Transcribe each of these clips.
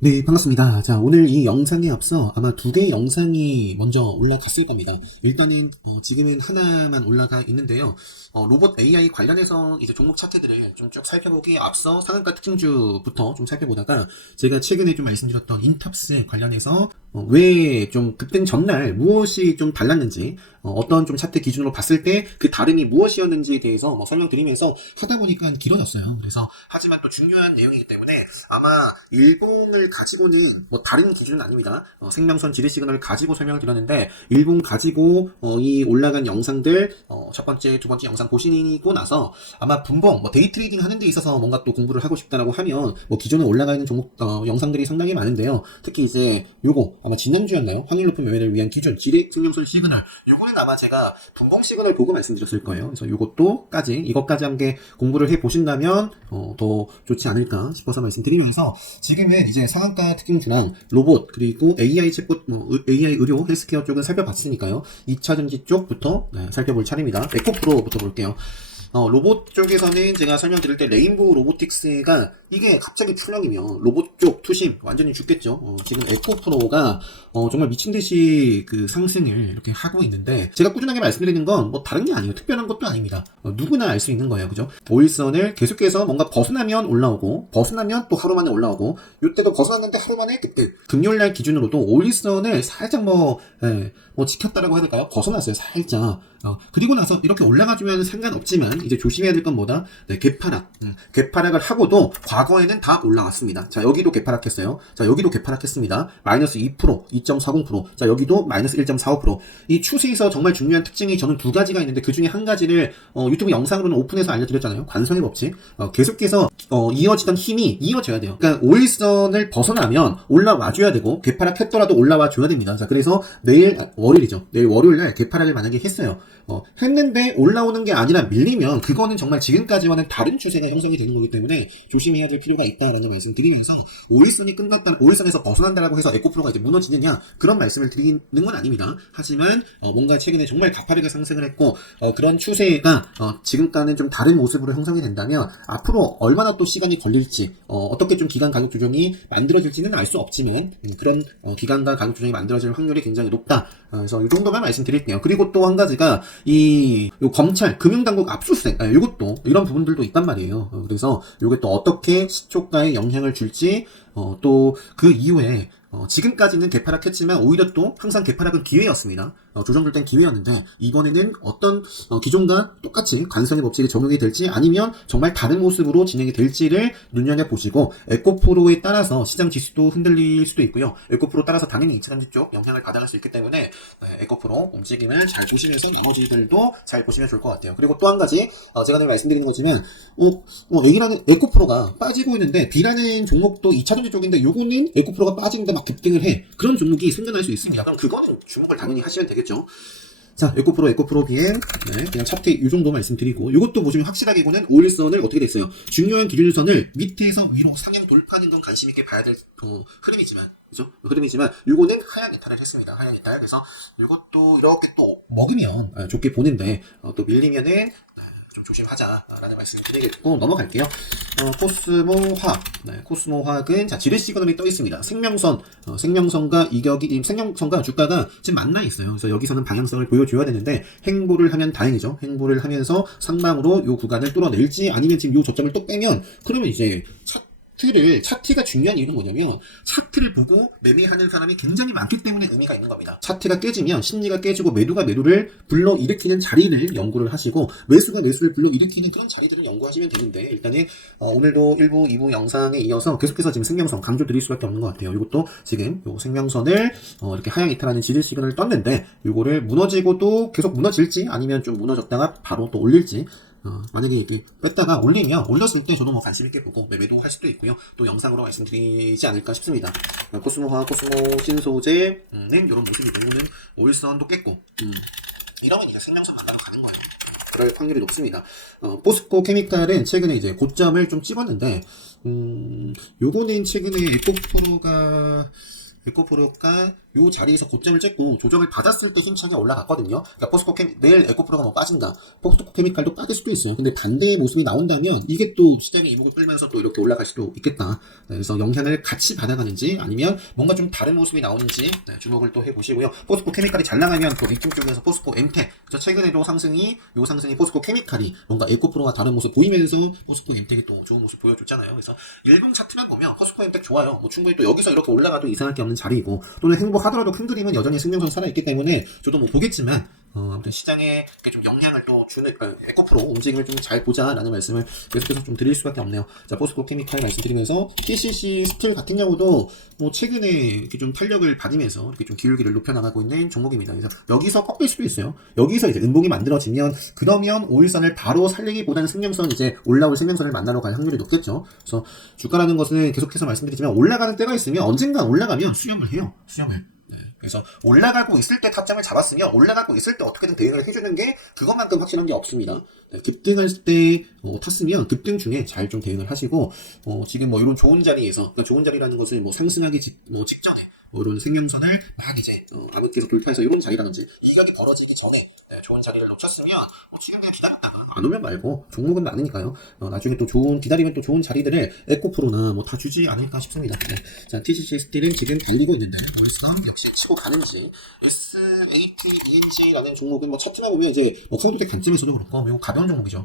네, 반갑습니다. 자, 오늘 이 영상에 앞서 아마 두 개의 영상이 먼저 올라갔을 겁니다. 일단은 지금은 하나만 올라가 있는데요. 로봇 AI 관련해서 이제 종목 차트들을 좀 쭉 살펴보기에 앞서 상한가 특징주부터 좀 살펴보다가 제가 최근에 좀 말씀드렸던 인탑스 관련해서 왜 좀 급등 전날 무엇이 좀 달랐는지 어떤 좀 차트 기준으로 봤을 때 그 다름이 무엇이었는지에 대해서 설명드리면서 하다 보니까 길어졌어요. 그래서 하지만 또 중요한 내용이기 때문에 아마 일봉을 가지고는 다른 기준은 아닙니다. 생명선 지뢰 시그널을 가지고 설명을 드렸는데 일봉 가지고 이 올라간 영상들 첫 번째, 두 번째 영상 보시고 나서 아마 분봉, 데이 트레이딩 하는 데 있어서 뭔가 또 공부를 하고 싶다라고 하면 기존에 올라가 있는 종목 영상들이 상당히 많은데요. 특히 이제 요거 아마 지난주였나요? 확률 높은 매매를 위한 기준 지뢰 생명선 시그널, 요거는 아마 제가 분봉 시그널 보고 말씀드렸을 거예요. 그래서 이것까지 함께 공부를 해 보신다면 더 좋지 않을까 싶어서 말씀드리면서 지금은 이제 상한가 특징주랑 로봇 그리고 AI 챗봇, AI 의료 헬스케어 쪽은 살펴봤으니까요. 2차전지 쪽부터 살펴볼 차례입니다. 에코프로부터 볼게요. 로봇 쪽에서는 제가 설명드릴 때 레인보우 로보틱스가 이게 갑자기 출렁이면 로봇 쪽 투심 완전히 죽겠죠. 지금 에코프로가 정말 미친듯이 그 상승을 이렇게 하고 있는데 제가 꾸준하게 말씀드리는 건 다른 게 아니에요. 특별한 것도 아닙니다. 누구나 알 수 있는 거예요. 그죠? 오일선을 계속해서 뭔가 벗어나면 올라오고 벗어나면 또 하루 만에 올라오고 이때도 벗어났는데 하루 만에 그때 금요일날 기준으로도 오일선을 살짝 지켰다라고 해야 될까요? 벗어났어요. 살짝. 그리고 나서 이렇게 올라가주면 상관없지만 이제 조심해야 될 건 뭐다? 네, 개파락. 개파락을 하고도 과거에는 다 올라왔습니다. 자, 여기도 개파락했어요. 자, 여기도 개파락했습니다. 마이너스 2%, 2.40%. 자, 여기도 마이너스 1.45%. 이 추세에서 정말 중요한 특징이 저는 두 가지가 있는데 그 중에 한 가지를 유튜브 영상으로는 오픈해서 알려드렸잖아요. 관성의 법칙. 계속해서 이어지던 힘이 이어져야 돼요. 그러니까 오일선을 벗어나면 올라와줘야 되고 개파락했더라도 올라와줘야 됩니다. 자, 그래서 내일 월요일이죠. 내일 월요일날 개파락을 만약에 했어요. 했는데 올라오는 게 아니라 밀리면 그거는 정말 지금까지와는 다른 추세가 형성이 되는 거기 때문에 조심해야 될 필요가 있다라는 말씀 드리면서 오일선이 끝났다, 오일선에서 벗어난다라고 해서 에코프로가 이제 무너지느냐 그런 말씀을 드리는 건 아닙니다. 하지만 뭔가 최근에 정말 가파르게 상승을 했고 그런 추세가 지금과는 좀 다른 모습으로 형성이 된다면 앞으로 얼마나 또 시간이 걸릴지 어떻게 좀 기간 가격 조정이 만들어질지는 알 수 없지만 그런 기간과 가격 조정이 만들어질 확률이 굉장히 높다. 그래서 이 정도만 말씀드릴게요. 그리고 또 한 가지가 요 검찰, 금융당국 압수수색, 이것도 이런 부분들도 있단 말이에요. 그래서 이게 또 어떻게 시초가에 영향을 줄지, 또 그 이후에 지금까지는 개파락했지만 오히려 또 항상 개파락은 기회였습니다. 조정될 땐 기회였는데 이번에는 어떤 기존과 똑같이 관성의 법칙이 적용이 될지 아니면 정말 다른 모습으로 진행이 될지를 눈여겨보시고 에코프로에 따라서 시장 지수도 흔들릴 수도 있고요. 에코프로 따라서 당연히 2차전지 쪽 영향을 받아갈 수 있기 때문에 에코프로 움직임을 잘 보시면서 나머지들도 잘 보시면 좋을 것 같아요. 그리고 또 한 가지 제가 늘 말씀드리는 거지만 A라는 에코프로가 빠지고 있는데 B라는 종목도 2차전지 쪽인데 요거는 에코프로가 빠지는데 막 급등을 해. 그런 종목이 생겨날 수 있습니다. 그럼 그거는 주목을 당연히 하시면 되겠죠. 자, 에코프로 비행, 그냥 차트 이 정도 말씀드리고, 이것도 보시면 확실하게 보는 5일선을 어떻게 됐어요? 중요한 기준선을 밑에서 위로 상향 돌파하는 건 관심 있게 봐야 될 흐름이지만, 그죠? 흐름이지만, 요거는 하향 이탈을 했습니다. 하향 이탈. 그래서 이것도 이렇게 또 먹으면 좋게 보는데, 또 밀리면은 좀 조심하자라는 말씀을 드리겠고 넘어갈게요. 코스모화학. 코스모화학은 자 지뢰 시그널이 떠 있습니다. 생명선과 이격이 생명선과 주가가 지금 만나 있어요. 그래서 여기서는 방향성을 보여줘야 되는데 행보를 하면 다행이죠. 행보를 하면서 상방으로 요 구간을 뚫어낼지 아니면 지금 요 저점을 또 빼면 그러면 이제 차트가 중요한 이유는 뭐냐면 차트를 보고 매매하는 사람이 굉장히 많기 때문에 의미가 있는 겁니다. 차트가 깨지면 심리가 깨지고 매도가 매도를 불러일으키는 자리를 연구를 하시고 매수가 매수를 불러일으키는 그런 자리들을 연구하시면 되는데 일단은 오늘도 1부, 2부 영상에 이어서 계속해서 지금 생명선 강조 드릴 수밖에 없는 것 같아요. 이것도 지금 요 생명선을 이렇게 하향 이탈하는 지지 시그널을 떴는데 요거를 무너지고도 계속 무너질지 아니면 좀 무너졌다가 바로 또 올릴지 만약에 이렇게 뺐다가 올렸을 때 저도 관심 있게 보고 매도 할 수도 있고요. 또 영상으로 말씀드리지 않을까 싶습니다. 코스모화, 코스모 신소재는 이런 모습이고, 이거는 오일선도 깼고, 이러면 이제 생명선 만나러 가는 거예요. 그럴 확률이 높습니다. 포스코 케미칼은 최근에 이제 고점을 좀 찍었는데, 요거는 최근에 에코프로가 요 자리에서 고점을 찍고 조정을 받았을 때 힘차게 올라갔거든요. 그러니까 내일 에코프로가 뭐 빠진다. 포스코 케미칼도 빠질 수도 있어요. 근데 반대의 모습이 나온다면 이게 또 시장의 이목을 끌면서 또 이렇게 올라갈 수도 있겠다. 네, 그래서 영향을 같이 받아가는지 아니면 뭔가 좀 다른 모습이 나오는지 네, 주목을 또 해보시고요. 포스코 케미칼이 잘 나가면 또 위쪽 쪽에서 포스코 엠텍 최근에도 상승이 포스코 케미칼이 뭔가 에코프로와 다른 모습 보이면서 포스코 엠텍이 또 좋은 모습 보여줬잖아요. 그래서 일봉 차트만 보면 포스코 엠텍 좋아요. 뭐 충분히 또 여기서 이렇게 올라가도 이상할 게 없는 자리이고 또는 행복하더라도 큰 그림은 여전히 승용선 살아있기 때문에 저도 뭐 보겠지만 아무튼 시장에 좀 영향을 또 주는 에코프로 움직임을 좀 잘 보자라는 말씀을 계속해서 좀 드릴 수밖에 없네요. 자, 포스코 케미칼 말씀드리면서 TCC 스틸 같은 경우도 뭐 최근에 이렇게 좀 탄력을 받으면서 이렇게 좀 기울기를 높여나가고 있는 종목입니다. 그래서 여기서 꺾일 수도 있어요. 여기서 이제 음봉이 만들어지면 그러면 5일선을 바로 살리기보다는 승용선 이제 올라올 승용선을 만나러 갈 확률이 높겠죠. 그래서 주가라는 것은 계속해서 말씀드리지만 올라가는 때가 있으면 언젠가 올라가면 수렴을 해요. 수렴을. 그래서 올라가고 있을 때 타점을 잡았으면 올라가고 있을 때 어떻게든 대응을 해주는 게 그것만큼 확실한 게 없습니다. 네, 급등할 때 탔으면 급등 중에 잘 좀 대응을 하시고 지금 뭐 이런 좋은 자리에서 그러니까 좋은 자리라는 것은 뭐 상승하기 직전에 뭐 이런 생명선을 막 이제 암흑기에서 돌파해서 이런 자리라든지 이각이 벌어지기 전에 네, 좋은 자리를 놓쳤으면 지금 그냥 기다렸다가 안 오면 말고 종목은 많으니까요. 나중에 또 기다리면 또 좋은 자리들을 에코프로나 뭐 다 주지 않을까 싶습니다. 네. 자, TCC 스틸은 지금 달리고 있는데 월성 역시 치고 가는지 SATENG라는 종목은 뭐 차트만 보면 이제 카운터덱 관점에서도 그렇고 매우 가벼운 종목이죠.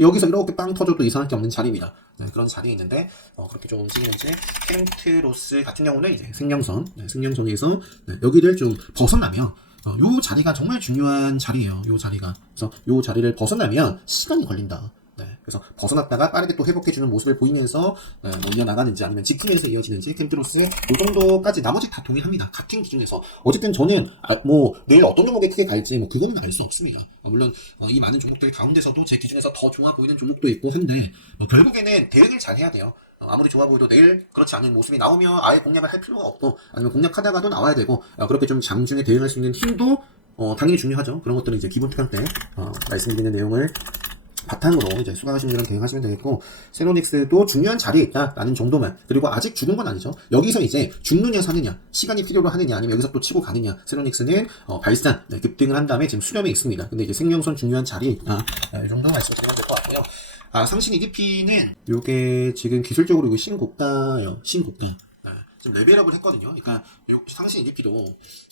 여기서 이렇게 빵 터져도 이상할 게 없는 자리입니다. 네, 그런 자리에 있는데 그렇게 좀 움직이는지 켄트로스 같은 경우는 이제 승용선에서 여기를 좀 벗어나면 요 자리가 정말 중요한 자리예요. 요 자리가. 그래서 요 자리를 벗어나면 시간이 걸린다. 네. 그래서 벗어났다가 빠르게 또 회복해주는 모습을 보이면서 뭐 이어나가는지 아니면 지키면서 이어지는지 켄트로스 요 정도까지 나머지 다 동의합니다. 같은 기준에서 어쨌든 저는 뭐 내일 어떤 종목에 크게 갈지 뭐 그거는 알 수 없습니다. 물론 이 많은 종목들 가운데서도 제 기준에서 더 좋아 보이는 종목도 있고 한데 결국에는 대응을 잘 해야 돼요. 아무리 좋아 보여도 내일 그렇지 않은 모습이 나오면 아예 공략을 할 필요가 없고 아니면 공략하다가도 나와야 되고 그렇게 좀 장중에 대응할 수 있는 힘도 당연히 중요하죠. 그런 것들은 이제 기본 특강 때 말씀드리는 내용을 바탕으로 이제 수강하시는 분은 대응하시면 되겠고 세로닉스도 중요한 자리에 있다라는 정도만 그리고 아직 죽은 건 아니죠. 여기서 이제 죽느냐 사느냐 시간이 필요로 하느냐 아니면 여기서 또 치고 가느냐 세로닉스는 발산 급등을 한 다음에 지금 수렴에 있습니다. 근데 이제 생명선 중요한 자리에 있다 이 정도 말씀드리면 될 것 같고요. 상신 EDP는 요게 지금 기술적으로 이거 신고가예요. 신고가. 지금 레벨업을 했거든요. 그러니까 상신 EDP도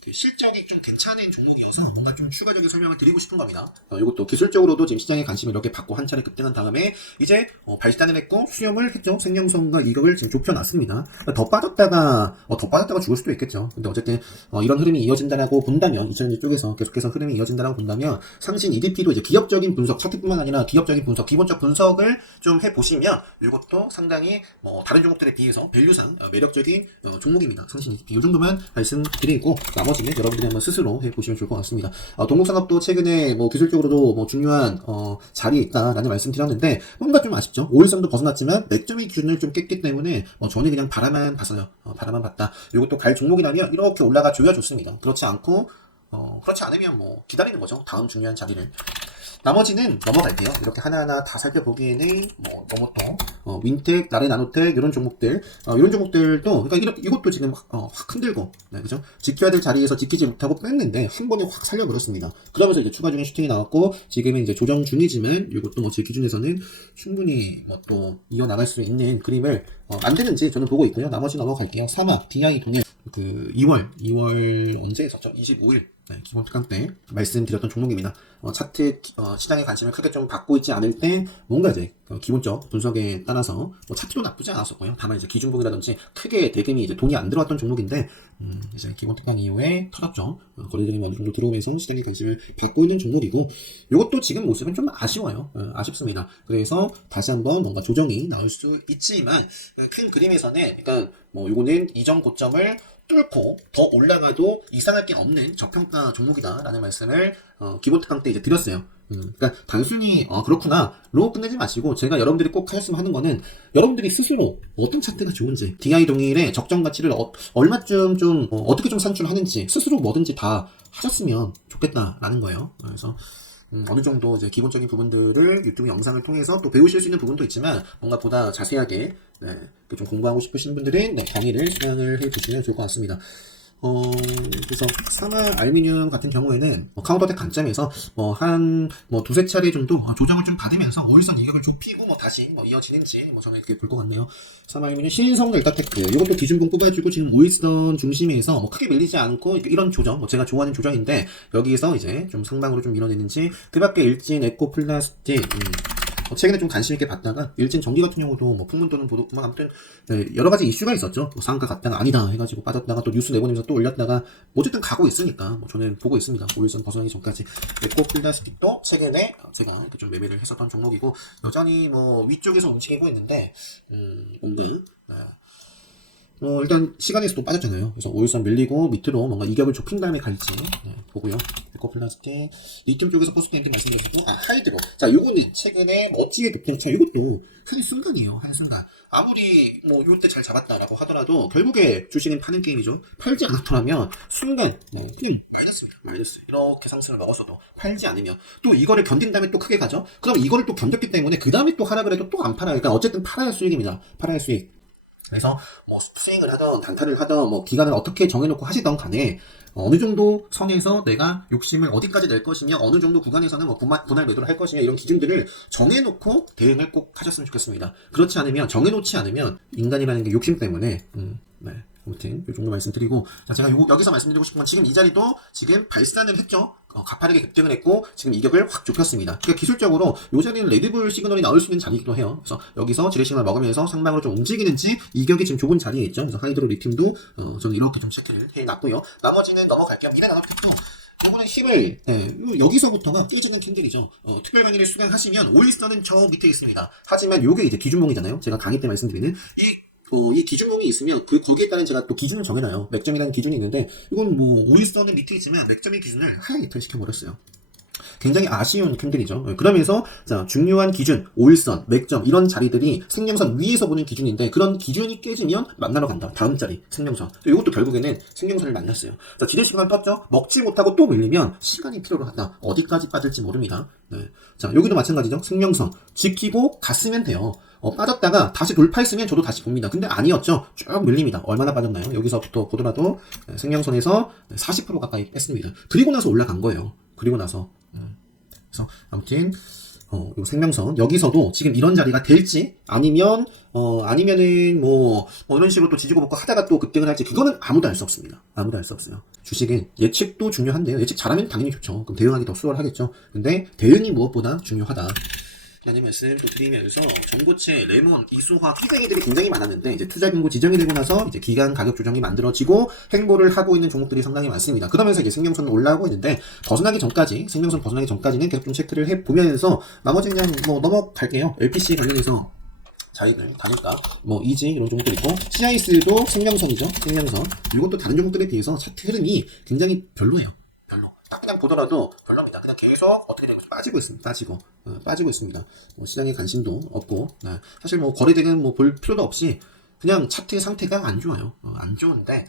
그 실적이 좀 괜찮은 종목이어서 뭔가 좀 추가적인 설명을 드리고 싶은 겁니다. 이것도 기술적으로도 지금 시장의 관심을 이렇게 받고 한 차례 급등한 다음에 이제 발단을 했고 수렴을 했죠. 생명선과 이격을 지금 좁혀놨습니다. 더 빠졌다가 죽을 수도 있겠죠. 근데 어쨌든 이런 흐름이 이어진다라고 본다면 2000년 쪽에서 계속해서 흐름이 이어진다라고 본다면 상신 EDP도 이제 기업적인 분석 차트뿐만 아니라 기업적인 분석 기본적 분석을 좀 해보시면 이것도 상당히 다른 종목들에 비해서 밸류상 매력적인 종목입니다. 상신 EDP 이 정도만 말씀드리고 나머지는 여러분들이 한번 스스로 해보시면 좋을 것 같습니다. 동국상업도 최근에 기술적으로도 중요한 자리에 있다라는 말씀 드렸는데 뭔가 좀 아쉽죠. 5일선도 벗어났지만 맥점의 기준을 좀 깼기 때문에 저는 그냥 바라만 봤어요. 바라만 봤다. 이것도 갈 종목이라면 이렇게 올라가 줘야 좋습니다. 그렇지 않고 그렇지 않으면 기다리는 거죠. 다음 중요한 자리를. 나머지는 넘어갈게요. 이렇게 하나하나 다 살펴보기에는 로보토, 윈텍, 나레나노텍 이런 종목들, 이런 종목들도 그러니까 이것도 지금 확 흔들고, 네, 그죠? 지켜야 될 자리에서 지키지 못하고 뺐는데 한 번에 확 살려버렸습니다. 그러면서 이제 추가적인 슈팅이 나왔고 지금은 이제 조정 중이지만 이것도 제 기준에서는 충분히 또 이어나갈 수 있는 그림을 만드는지 저는 보고 있고요. 나머지 넘어갈게요. 사막, DI 동일 2월 언제 있었죠? 25일. 네, 기본 특강 때 말씀드렸던 종목입니다. 차트 시장의 관심을 크게 좀 받고 있지 않을 때 뭔가 이제 기본적 분석에 따라서 차트도 나쁘지 않았었고요. 다만 이제 기준봉이라든지 크게 대금이 이제 돈이 안 들어왔던 종목인데 이제 기본 특강 이후에 터졌죠. 거래량이 어느 정도 들어오면서 시장의 관심을 받고 있는 종목이고 이것도 지금 모습은 좀 아쉬워요. 아쉽습니다. 그래서 다시 한번 뭔가 조정이 나올 수 있지만 큰 그림에서는 그러니까 요거는 이전 고점을 뚫고 더 올라가도 이상할 게 없는 저평가 종목이다라는 말씀을 기본 특강 때 이제 드렸어요. 그러니까 단순히 그렇구나로 끝내지 마시고 제가 여러분들이 꼭 하셨으면 하는 거는 여러분들이 스스로 어떤 차트가 좋은지 DI 동일의 적정 가치를 얼마쯤 좀 어떻게 좀 산출하는지 스스로 뭐든지 다 하셨으면 좋겠다라는 거예요. 그래서 어느 정도 이제 기본적인 부분들을 유튜브 영상을 통해서 또 배우실 수 있는 부분도 있지만 뭔가 보다 자세하게 좀 공부하고 싶으신 분들은 강의를 수강을 해 주시면 좋을 것 같습니다. 그래서 사마 알루미늄 같은 경우에는 카운터텍 관점에서 두세 차례 정도 조정을 좀 받으면서 5일선 이격을 좁히고 다시 이어지는지 저는 이렇게 볼 것 같네요. 사마 알루미늄 신성 델타테크 이것도 기준봉 뽑아주고 지금 5일선 중심에서 크게 밀리지 않고 이런 조정 제가 좋아하는 조정인데 여기에서 이제 좀 상방으로 좀 밀어내는지 그 밖에 일진 에코 플라스틱 최근에 좀 관심 있게 봤다가 일진 전기 같은 경우도 풍문 도는 보도구만 아무튼 여러 가지 이슈가 있었죠. 상한가 갔다가 아니다 해가지고 빠졌다가 또 뉴스 내보내면서 또 올렸다가 어쨌든 가고 있으니까 저는 보고 있습니다. 5일선 벗어나기 전까지. 에코 플라스틱도 최근에 제가 이렇게 좀 매매를 했었던 종목이고 여전히 위쪽에서 움직이고 있는데 뭔가 일단 시간에서 또 빠졌잖아요. 그래서 5일선 밀리고 밑으로 뭔가 이격을 좁힌 다음에 갈지 보고요. 에코플라스틱 리튬 쪽에서 포스트엔트 말씀드렸고 하이드로 자 요거는 최근에 멋지게 급등 자 이것도 한순간이에요. 한순간 아무리 요때 잘 잡았다라고 하더라도 결국에 주식은 파는 게임이죠. 팔지 않았더라면 순간 그냥 마이너스입니다. 마이너스 이렇게 상승을 먹었어도 팔지 않으면 또 이거를 견딘 다음에 또 크게 가죠. 그럼 이거를 또 견뎠기 때문에 그 다음에 또 하락을 해도 또 안 팔아요. 그러니까 어쨌든 팔아야 수익입니다. 팔아야 수익. 그래서 스윙을 하던 단타를 하던 기간을 어떻게 정해놓고 하시던 간에 어느 정도 선에서 내가 욕심을 어디까지 낼 것이며 어느 정도 구간에서는 분할 매도를 할 것이며 이런 기준들을 정해놓고 대응을 꼭 하셨으면 좋겠습니다. 그렇지 않으면 정해놓지 않으면 인간이라는 게 욕심 때문에 네. 아무튼 이 정도 말씀드리고 자 제가 여기서 말씀드리고 싶은 건 지금 이 자리도 지금 발산을 했죠. 가파르게 급등을 했고 지금 이격을 확 좁혔습니다. 그러니까 기술적으로 이 자리는 레드불 시그널이 나올 수 있는 자리이기도 해요. 그래서 여기서 지뢰 시그널 먹으면서 상방으로 좀 움직이는지 이격이 지금 좁은 자리에 있죠. 그래서 하이드로 리튬도 저는 이렇게 좀 체크를 해놨고요. 나머지는 넘어갈게요. 미래 나노텍도 이거는 힘을 여기서부터가 깨지는 캔들이죠. 특별 강의를 수강하시면 5일선은 저 밑에 있습니다. 하지만 요게 이제 기준봉이잖아요. 제가 강의 때 말씀드리는 이 기준봉이 있으면 거기에 따른 제가 또 기준을 정해놔요. 맥점이라는 기준이 있는데 이건 5일선은 밑에 있지만 맥점의 기준을 하향 이탈시켜버렸어요. 굉장히 아쉬운 캔들이죠. 그러면서 자 중요한 기준 5일선, 맥점 이런 자리들이 생명선 위에서 보는 기준인데 그런 기준이 깨지면 만나러 간다. 다음 자리 생명선. 이것도 결국에는 생명선을 만났어요. 자 지뢰 시그널 떴죠. 먹지 못하고 또 밀리면 시간이 필요로 하다. 어디까지 빠질지 모릅니다. 네. 자 여기도 마찬가지죠. 생명선 지키고 갔으면 돼요. 빠졌다가 다시 돌파했으면 저도 다시 봅니다. 근데 아니었죠. 쭉 밀립니다. 얼마나 빠졌나요? 여기서부터 보더라도 생명선에서 40% 가까이 뺐습니다. 그리고 나서 올라간 거예요. 그리고 나서 그래서 아무튼 요 생명선 여기서도 지금 이런 자리가 될지 아니면은 이런 식으로 또 지지고 볶고 하다가 또 급등을 할지 그거는 아무도 알 수 없습니다. 아무도 알 수 없어요. 주식은 예측도 중요한데요. 예측 잘하면 당연히 좋죠. 그럼 대응하기 더 수월하겠죠. 근데 대응이 무엇보다 중요하다. 라는 말씀 또 드리면서 전고체, 레몬, 이소화, 희생이들이 굉장히 많았는데 이제 투자 금고 지정이 되고 나서 이제 기간 가격 조정이 만들어지고 행보를 하고 있는 종목들이 상당히 많습니다. 그러면서 이제 생명선은 올라오고 있는데 생명선 벗어나기 전까지는 계속 좀 체크를 해 보면서 나머지는 그냥 넘어갈게요. LPC 관련해서 자기들 다니까 이지 이런 종목들 있고 CIS도 생명선이죠. 생명선 이것도 다른 종목들에 비해서 차트 흐름이 굉장히 별로예요. 별로. 딱 그냥 보더라도 별로입니다. 그냥 계속 어떻게 되고 빠지고 있습니다. 빠지고 있습니다. 시장에 관심도 없고 사실 거래대금 볼 필요도 없이 그냥 차트의 상태가 안 좋아요. 안 좋은데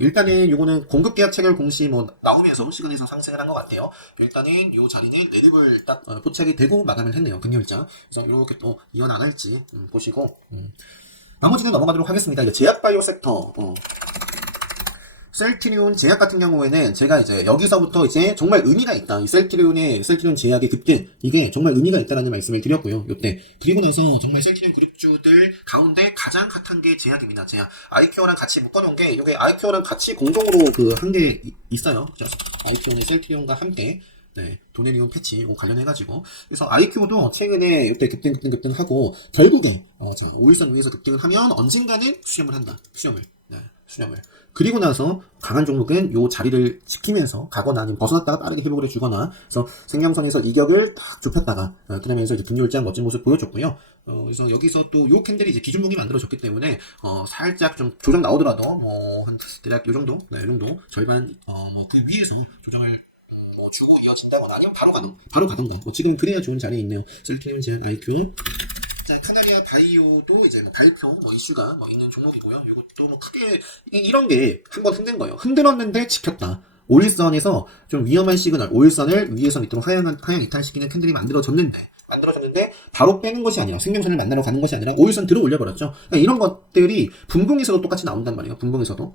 일단은 요거는 공급 계약 체결 공시 나오면서 시간에서 상승을 한 것 같아요. 일단은 요 자리는 레드불 딱 포착이 되고 마감을 했네요. 금요일자. 그래서 이렇게 또 이연 안 할지 보시고 나머지는 넘어가도록 하겠습니다. 이제 제약바이오 섹터 셀트리온 제약 같은 경우에는 제가 이제 여기서부터 이제 정말 의미가 있다. 이 셀트리온 제약의 급등 이게 정말 의미가 있다라는 말씀을 드렸고요. 요때 그리고 나서 정말 셀트리온 그룹주들 가운데 가장 핫한 게 제약입니다. 제약 아이큐어랑 같이 묶어놓은 게 이게 아이큐어랑 같이 공동으로 한 게 있어요. 그죠? 아이큐어는 셀트리온과 함께 도네리온 패치 관련해가지고 그래서 아이큐도 최근에 이때 급등하고 결국에 5일선 위에서 급등을 하면 언젠가는 수렴을 한다. 수렴을. 그리고 나서 강한 종목은 요 자리를 지키면서 가거나 아니면 벗어났다가 빠르게 회복을 해주거나 그래서 생명선에서 이격을 딱 좁혔다가 그러면서 이제 금요일장 멋진 모습 보여줬고요. 그래서 여기서 또 요 캔들이 이제 기준봉이 만들어졌기 때문에 살짝 좀 조정 나오더라도 한 대략 요 정도 절반 그 위에서 조정을 주고 이어진다거나 아니면 바로 가던가 지금 그래야 좋은 자리에 있네요. 셀트리온 제약 아이큐 자, 카나리아 바이오도 이제 발표 이슈가 있는 종목이고요. 이것도 크게 이런 게 한번 흔든 거예요. 흔들었는데 지켰다. 5일선에서 좀 위험한 시그널, 5일선을 위에서 밑으로 하향 이탈시키는 캔들이 만들어졌는데 바로 빼는 것이 아니라 생명선을 만나러 가는 것이 아니라 5일선 들어 올려버렸죠. 그러니까 이런 것들이 분봉에서도 똑같이 나온단 말이에요. 분봉에서도.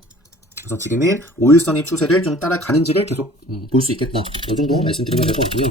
그래서 지금은 5일선의 추세를 좀 따라가는지를 계속 볼 수 있겠다. 이 정도 말씀드리면 될 것 같고요.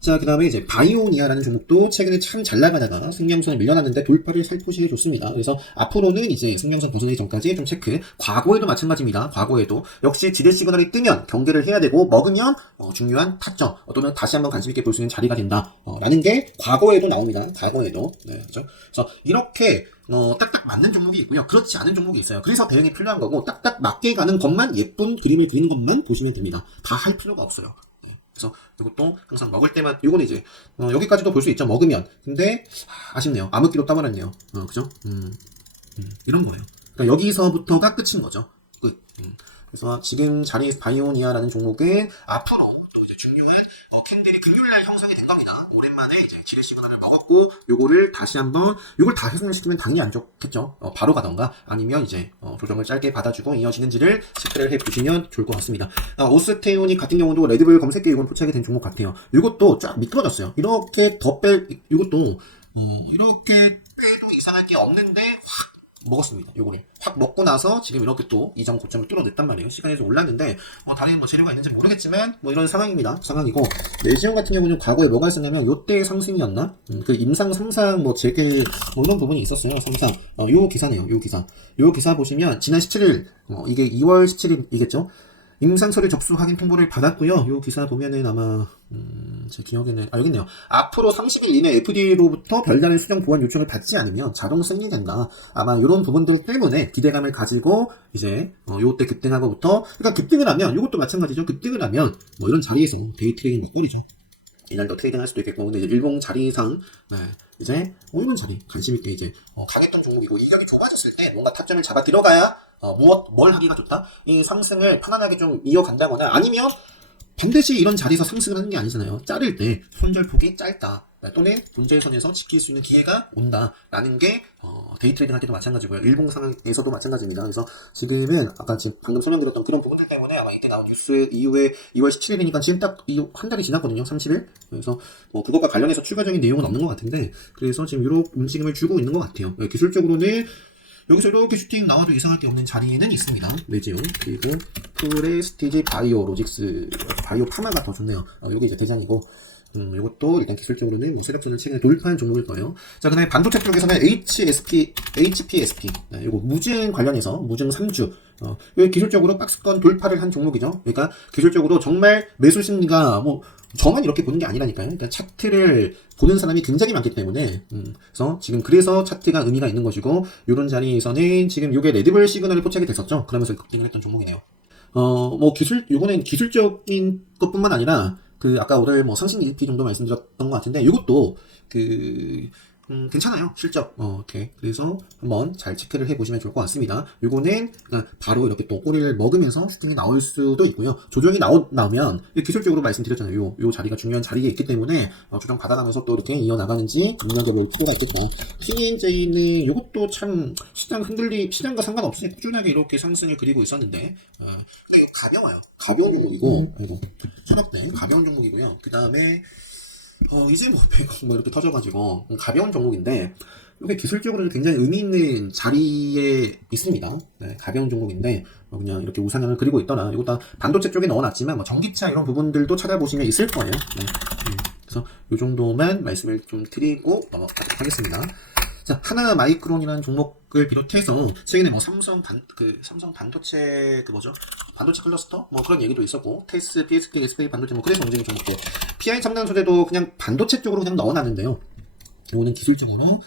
자, 그 다음에 이제 바이오니아라는 종목도 최근에 참 잘 나가다가 승량선을 밀려났는데 돌파를 살포시 해줬습니다. 그래서 앞으로는 이제 승량선 벗어나기 전까지 좀 체크. 과거에도 마찬가지입니다. 과거에도 역시 지뢰 시그널이 뜨면 경계를 해야 되고 먹으면 중요한 타점 또는 다시 한번 관심 있게 볼 수 있는 자리가 된다. 라는 게 과거에도 나옵니다. 과거에도. 네, 그렇죠? 그래서 이렇게 딱딱 맞는 종목이 있고요. 그렇지 않은 종목이 있어요. 그래서 대응이 필요한 거고 딱딱 맞게 가는 것만 예쁜 그림을 그리는 것만 보시면 됩니다. 다 할 필요가 없어요. 그래서 이것도 항상 먹을 때만 요거는 이제 여기까지도 볼 수 있죠. 먹으면. 근데 아쉽네요. 암흑기도 떠버렸네요. 그죠? 이런 거예요. 그러니까 여기서부터가 끝인 거죠. 끝. 그래서 지금 자리 바이오니아라는 종목은 앞으로 또 이제 중요한 캔들이 금요일날 형성이 된 겁니다. 오랜만에 이제 지뢰 시그널을 먹었고 요거를 다시 한번 요걸 다 형성시키면 당연히 안 좋겠죠. 바로 가던가 아니면 이제 조정을 짧게 받아주고 이어지는지를 체크를 해보시면 좋을 것 같습니다. 오스테오닉 같은 경우도 레드불 검색기에 이건 포착이 된 종목 같아요. 요것도 쫙 미끄러졌어요. 이렇게 요것도 이렇게 빼도 이상할 게 없는데 확 먹었습니다. 요거를 확 먹고 나서 지금 이렇게 또 이전 고점을 뚫어냈단 말이에요. 시간이 좀 올랐는데 다른 재료가 있는지 모르겠지만 이런 상황입니다. 상황이고 내시형 같은 경우는 과거에 뭐가 있었냐면 요때 상승이었나? 그 임상 상상 재개 이런 부분이 있었어요. 상상 요 기사네요. 요 기사 보시면 지난 17일 이게 2월 17일이겠죠? 임상서류 접수 확인 통보를 받았고요. 요 기사 보면은 아마 제 기억에는 여기 있네요. 앞으로 30일 이내 FDA로부터 별다른 수정 보완 요청을 받지 않으면 자동 승인이 된다. 아마 이런 부분들 때문에 기대감을 가지고 이제 요때 급등하고부터 그러니까 급등을 하면 요것도 마찬가지죠. 급등을 하면 이런 자리에서 데이 트레이딩 먹거리죠. 이날도 트레이딩 할 수도 있겠고 근데 이제 일봉 자리상 이제 이런 자리 관심 있게 이제 강했던 종목이고 이격이 좁아졌을 때 뭔가 타점을 잡아 들어가야 뭘 하기가 좋다? 이 상승을 편안하게 좀 이어간다거나 아니면 반드시 이런 자리에서 상승을 하는 게 아니잖아요. 자를 때 손절폭이 짧다. 또는 문제의 선에서 지킬 수 있는 기회가 온다라는 게 데이 트레이딩 할 때도 마찬가지고요. 일봉 상황에서도 마찬가지입니다. 그래서 지금은 아까 지금 방금 설명드렸던 그런 부분들 때문에 아마 이때 나온 뉴스 이후에 2월 17일이니까 지금 딱 한 달이 지났거든요. 30일. 그래서 그것과 관련해서 추가적인 내용은 없는 것 같은데 그래서 지금 이런 움직임을 주고 있는 것 같아요. 기술적으로는 여기서 이렇게 슈팅 나와도 이상할 게 없는 자리는 있습니다. 매지온 그리고 프레스티지 바이오로직스 바이오 파마가 더 좋네요. 여기 이제 대장이고 이것도 일단 기술적으로는 세력선을 최근에 돌파한 종목일 거예요. 자, 그 다음에 반도체 쪽에서는 HPSP, 이거 무증 관련해서 무증 3주, 이거 기술적으로 박스권 돌파를 한 종목이죠. 그러니까 기술적으로 정말 매수 심리가 저만 이렇게 보는 게 아니라니까요. 그러니까 차트를 보는 사람이 굉장히 많기 때문에, 그래서 차트가 의미가 있는 것이고, 요런 자리에서는 지금 요게 레드불 시그널이 포착이 됐었죠. 그러면서 급등을 했던 종목이네요. 요거는 기술적인 것뿐만 아니라, 아까 오늘 상승 EEP 정도 말씀드렸던 것 같은데, 이것도, 괜찮아요. 실적. 이렇게. 그래서 한번 잘 체크를 해보시면 좋을 것 같습니다. 요거는 바로 이렇게 또 꼬리를 먹으면서 슈팅이 나올 수도 있고요. 조정이 나오면, 기술적으로 말씀드렸잖아요. 요 자리가 중요한 자리에 있기 때문에, 조정 받아가면서 또 이렇게 이어나가는지 눈여겨볼 필요가 있겠다. CNJ는 요것도 참, 시장과 상관없이 꾸준하게 이렇게 상승을 그리고 있었는데, 이거 가벼워요. 가벼운 종목이고, 천억대 가벼운 종목이고요. 그 다음에, 이제 100억 이렇게 터져가지고, 가벼운 종목인데, 이게 기술적으로는 굉장히 의미 있는 자리에 있습니다. 네, 가벼운 종목인데, 그냥 이렇게 우상향을 그리고 있더라. 이거 다 반도체 쪽에 넣어놨지만, 전기차 이런 부분들도 찾아보시면 있을 거예요. 네. 그래서 이 정도만 말씀을 좀 드리고 넘어가도록 하겠습니다. 자, 하나 마이크론이라는 종목을 비롯해서 최근에 삼성 반도체 반도체 클러스터 그런 얘기도 있었고 테스, PSK, SK 반도체 그래서 움직이는 종목들 PI 첨단 소재도 그냥 반도체 쪽으로 그냥 넣어놨는데요. 이거는 기술적으로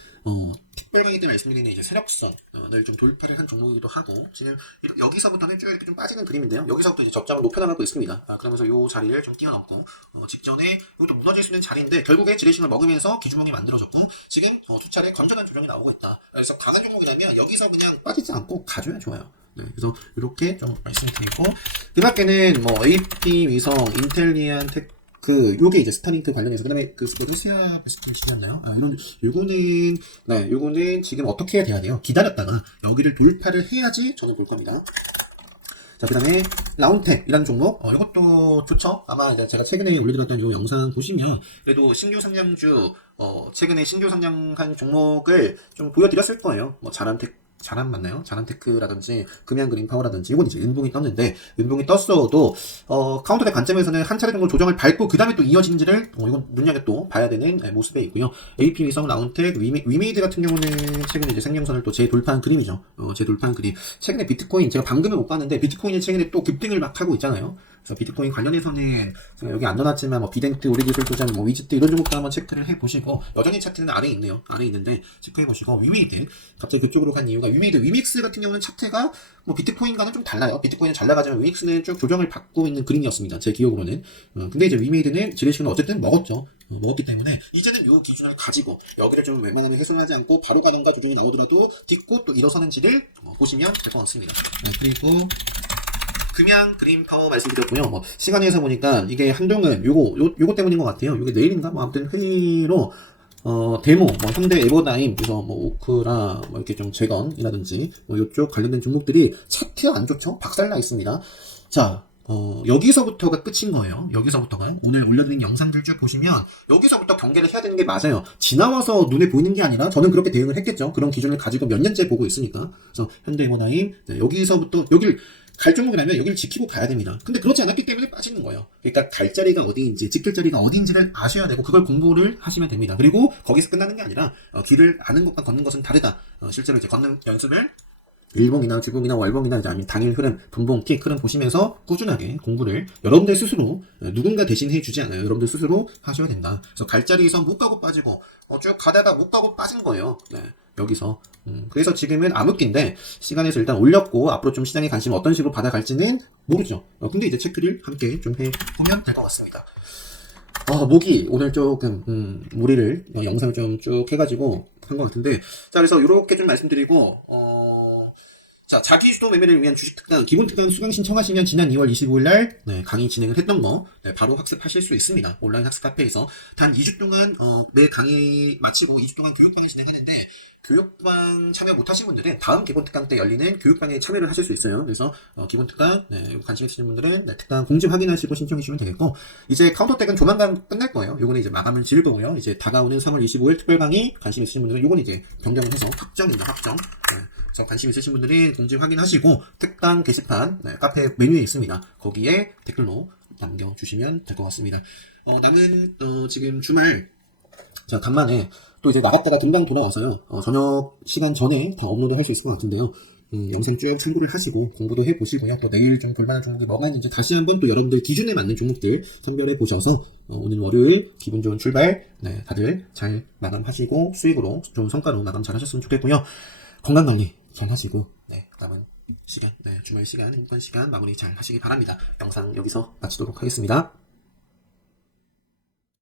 특별하게 때 말씀드리는 이제 세력선을 좀 돌파를 한 종목이기도 하고 지금 여기서부터는 쭉 이렇게 좀 빠지는 그림인데요. 여기서부터 이제 적장을 높여나가고 있습니다. 그러면서 이 자리를 좀 뛰어넘고 직전에 이것도 무너질 수 있는 자리인데 결국에 지레싱을 먹으면서 기준봉이 만들어졌고 지금 두 차례 건전한 조정이 나오고 있다. 그래서 강한 종목이라면 여기서 그냥 빠지지 않고 가줘야 좋아요. 네, 그래서 이렇게 좀 말씀드리고 그 밖에는 AP 위성, 인텔리안 테크 요게 이제 스타링크 관련해서, 그 다음에 루시아 베스트시잖아요. 요거는 지금 어떻게 해야 돼요? 기다렸다가 여기를 돌파를 해야지 저는 볼 겁니다. 자, 그 다음에 라운텍이라는 종목, 이것도 좋죠? 아마 이제 제가 최근에 올려드렸던 요 영상 보시면, 그래도 신규 상장주, 최근에 신규 상장한 종목을 좀 보여드렸을 거예요. 자란텍 자란 맞나요? 자란테크라든지 금양그린파워라든지 이건 이제 은봉이 떴는데 은봉이 떴어도 카운터의 관점에서는 한 차례 정도 조정을 밟고 그 다음에 또 이어진지를 이건 눈여겨 또 봐야 되는 모습에 있고요. AP 위성 라운텍 위메이드 같은 경우는 최근에 이제 생명선을 또 재돌파한 그림이죠. 재돌파한 그림. 최근에 비트코인 제가 방금은 못 봤는데 비트코인이 최근에 또 급등을 막 하고 있잖아요. 그래서 비트코인 관련해서는 제가 여기 안 넣어놨지만 뭐 비덴트, 우리기술도전, 뭐 위즈트 이런 종목도 한번 체크를 해보시고 여전히 차트는 아래에 있네요. 아래에 있는데 체크해보시고 위메이드 갑자기 그쪽으로 간 이유가 위메이드, 위믹스 같은 경우는 차트가 뭐 비트코인과는 좀 달라요. 비트코인은 잘 나가지만 위믹스는 쭉 조정을 받고 있는 그림이었습니다. 제 기억으로는. 근데 이제 위메이드는 지레시는 어쨌든 먹었죠. 먹었기 때문에 이제는 이 기준을 가지고 여기를 좀 웬만하면 훼손하지 않고 바로 가던가 조정이 나오더라도 딛고 또 일어서는지를 보시면 될 것 같습니다. 그리고 금양 그린파워 말씀드렸고요. 뭐 시간에서 보니까 이게 한동안 요거 때문인 것 같아요. 요게 내일인가 뭐 아무튼 회의로 데모 뭐 현대 에버다임 그래서 뭐 오크라 뭐 이렇게 좀 재건이라든지 뭐 요쪽 관련된 종목들이 차트 안 좋죠? 박살나 있습니다. 자. 여기서부터가 끝인 거예요. 여기서부터가. 오늘 올려드린 영상들 쭉 보시면, 여기서부터 경계를 해야 되는 게 맞아요. 지나와서 눈에 보이는 게 아니라, 저는 그렇게 대응을 했겠죠. 그런 기준을 가지고 몇 년째 보고 있으니까. 그래서, 현대모나임, 네, 여기서부터, 여길, 갈 종목이라면 여기를 지키고 가야 됩니다. 근데 그렇지 않았기 때문에 빠지는 거예요. 그러니까 갈 자리가 어디인지, 지킬 자리가 어디인지를 아셔야 되고, 그걸 공부를 하시면 됩니다. 그리고 거기서 끝나는 게 아니라, 길을 아는 것과 걷는 것은 다르다. 실제로 이제 걷는 연습을 일봉이나 주봉이나 월봉이나 이제 아니면 당일 흐름, 분봉, 틱 흐름 보시면서 꾸준하게 공부를 여러분들 스스로 누군가 대신 해주지 않아요. 여러분들 스스로 하셔야 된다. 그래서 갈 자리에서 못 가고 빠지고 쭉 가다가 못 가고 빠진 거예요. 네, 여기서. 그래서 지금은 암흑기인데 시간에서 일단 올렸고 앞으로 좀 시장의 관심을 어떤 식으로 받아갈지는 모르죠. 근데 이제 체크를 함께 좀 해보면 될 것 같습니다. 목이 오늘 조금 무리를 영상을 좀 쭉 해가지고 한 것 같은데 자 그래서 이렇게 좀 말씀드리고 자, 자기 주도 매매를 위한 주식 특강, 기본 특강 수강 신청하시면 지난 2월 25일 날 강의 진행을 했던 거 바로 학습하실 수 있습니다. 온라인 학습 카페에서 단 2주 동안 매 강의 마치고 2주 동안 교육방을 진행하는데 교육방 참여 못하신 분들은 다음 기본 특강 때 열리는 교육방에 참여를 하실 수 있어요. 그래서 기본 특강 관심 있으신 분들은 특강 공지 확인하시고 신청해 주시면 되겠고 이제 카운터택은 조만간 끝날 거예요. 요거는 이제 마감을 지을 거고요. 이제 다가오는 3월 25일 특별 강의 관심 있으신 분들은 요거는 이제 변경을 해서 확정입니다. 확정. 그래서 관심 있으신 분들이 공지 확인하시고 특강 게시판 카페 메뉴에 있습니다. 거기에 댓글로 남겨주시면 될 것 같습니다. 나는 지금 주말 자 간만에 또 이제 나갔다가 금방 돌아와서요. 저녁 시간 전에 다 업로드 할 수 있을 것 같은데요. 영상 쭉 참고를 하시고 공부도 해보시고요. 또 내일 좀 볼만한 종목이 뭐가 있는지 다시 한번 또 여러분들 기준에 맞는 종목들 선별해 보셔서 오늘 월요일 기분 좋은 출발 다들 잘 마감하시고 수익으로 좋은 성과로 마감 잘 하셨으면 좋겠고요. 건강관리 잘 하시고 남은 시간 주말 시간 행복한 시간 마무리 잘 하시기 바랍니다. 영상 여기서 마치도록 하겠습니다.